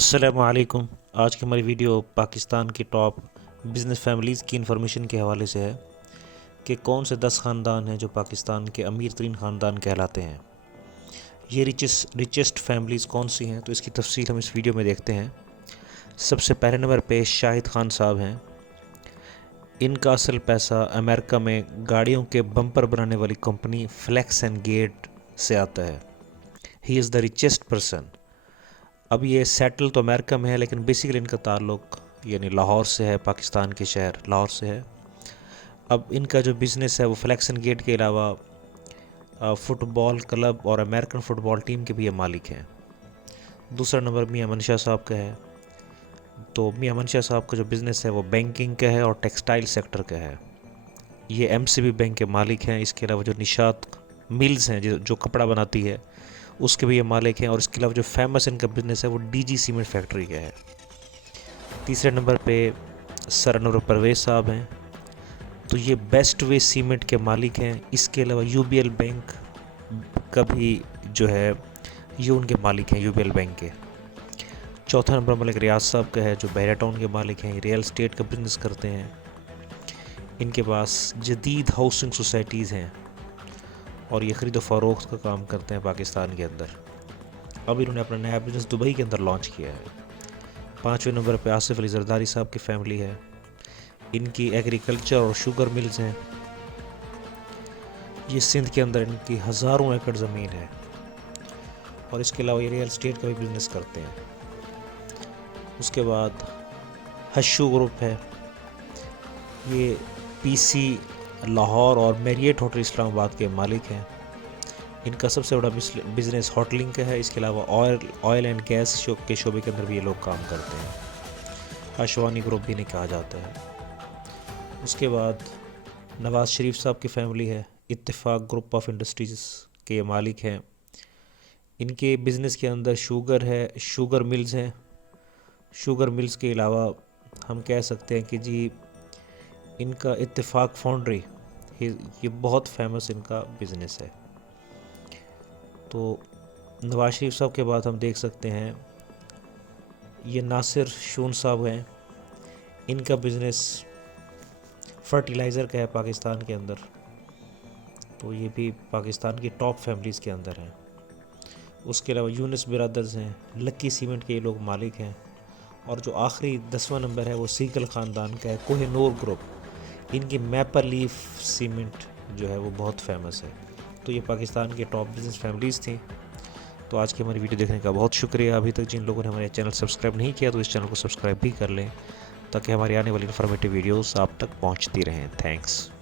السلام علیکم۔ آج کی ہماری ویڈیو پاکستان کی ٹاپ بزنس فیملیز کی انفارمیشن کے حوالے سے ہے کہ کون سے 10 خاندان ہیں جو پاکستان کے امیر ترین خاندان کہلاتے ہیں۔ یہ ریچسٹ فیملیز کون سی ہیں تو اس کی تفصیل ہم اس ویڈیو میں دیکھتے ہیں۔ سب سے پہلے نمبر پہ شاہد خان صاحب ہیں۔ ان کا اصل پیسہ امریکہ میں گاڑیوں کے بمپر بنانے والی کمپنی فلیکس اینڈ گیٹ سے آتا ہے۔ ہی از دا ریچسٹ پرسن۔ اب یہ سیٹل تو امریکہ میں ہے لیکن بیسیکلی ان کا تعلق یعنی لاہور سے ہے، پاکستان کے شہر لاہور سے ہے۔ اب ان کا جو بزنس ہے وہ فلیکس اینڈ گیٹ کے علاوہ فٹ بال کلب اور امریکن فٹ بال ٹیم کے بھی یہ مالک ہیں۔ دوسرا نمبر میاں منشا صاحب کا ہے۔ تو میاں منشا صاحب کا جو بزنس ہے وہ بینکنگ کا ہے اور ٹیکسٹائل سیکٹر کا ہے۔ یہ ایم سی بی بینک کے مالک ہیں۔ اس کے علاوہ جو نشاط ملز ہیں جو کپڑا بناتی ہے اس کے بھی یہ مالک ہیں، اور اس کے علاوہ جو فیمس ان کا بزنس ہے وہ ڈی جی سیمنٹ فیکٹری کا ہے۔ تیسرے نمبر پہ سر انور پرویز صاحب ہیں۔ تو یہ بیسٹ وے سیمنٹ کے مالک ہیں۔ اس کے علاوہ یو بی ایل بینک کا بھی جو ہے یہ ان کے مالک ہیں، یو بی ایل بینک کے۔ چوتھا نمبر ملک ریاض صاحب کا ہے جو بحیرہ ٹاؤن کے مالک ہیں، ریئل اسٹیٹ کا بزنس کرتے ہیں۔ ان کے پاس جدید ہاؤسنگ سوسائٹیز ہیں اور یہ خرید و فروخت کا کام کرتے ہیں پاکستان کے اندر۔ اب انہوں نے اپنا نیا بزنس دبئی کے اندر لانچ کیا ہے۔ پانچویں نمبر پہ آصف علی زرداری صاحب کی فیملی ہے۔ ان کی ایگریکلچر اور شوگر ملز ہیں۔ یہ سندھ کے اندر ان کی ہزاروں ایکڑ زمین ہے، اور اس کے علاوہ یہ ریئل اسٹیٹ کا بھی بزنس کرتے ہیں۔ اس کے بعد ہشو گروپ ہے۔ یہ پی سی لاہور اور میریٹ ہوٹل اسلام آباد کے مالک ہیں۔ ان کا سب سے بڑا بزنس ہوٹلنگ کا ہے۔ اس کے علاوہ آئل اینڈ گیس کے شعبے کے اندر بھی یہ لوگ کام کرتے ہیں۔ اشوانی گروپ بھی نہیں کہا جاتا ہے۔ اس کے بعد نواز شریف صاحب کی فیملی ہے۔ اتفاق گروپ آف انڈسٹریز کے یہ مالک ہیں۔ ان کے بزنس کے اندر شوگر ہے، شوگر ملز ہیں۔ شوگر ملز کے علاوہ ہم کہہ سکتے ہیں کہ جی ان کا اتفاق فاؤنڈری یہ بہت فیمس ان کا بزنس ہے۔ تو نواز شریف صاحب کے بعد ہم دیکھ سکتے ہیں یہ ناصر شون صاحب ہیں۔ ان کا بزنس فرٹیلائزر کا ہے پاکستان کے اندر۔ تو یہ بھی پاکستان کی ٹاپ فیملیز کے اندر ہیں۔ اس کے علاوہ یونس برادرز ہیں، لکی سیمنٹ کے یہ لوگ مالک ہیں۔ اور جو آخری 10واں نمبر ہے وہ سیکل خاندان کا ہے، کوہ نور گروپ۔ ان کی میپل لیف سیمنٹ جو ہے وہ بہت فیمس ہے۔ تو یہ پاکستان کے ٹاپ بزنس فیملیز تھیں۔ تو آج کی ہماری ویڈیو دیکھنے کا بہت شکریہ۔ ابھی تک جن لوگوں نے ہمارے چینل سبسکرائب نہیں کیا تو اس چینل کو سبسکرائب بھی کر لیں تاکہ ہماری آنے والی انفارمیٹیو ویڈیوز آپ تک پہنچتی رہیں۔ تھینکس۔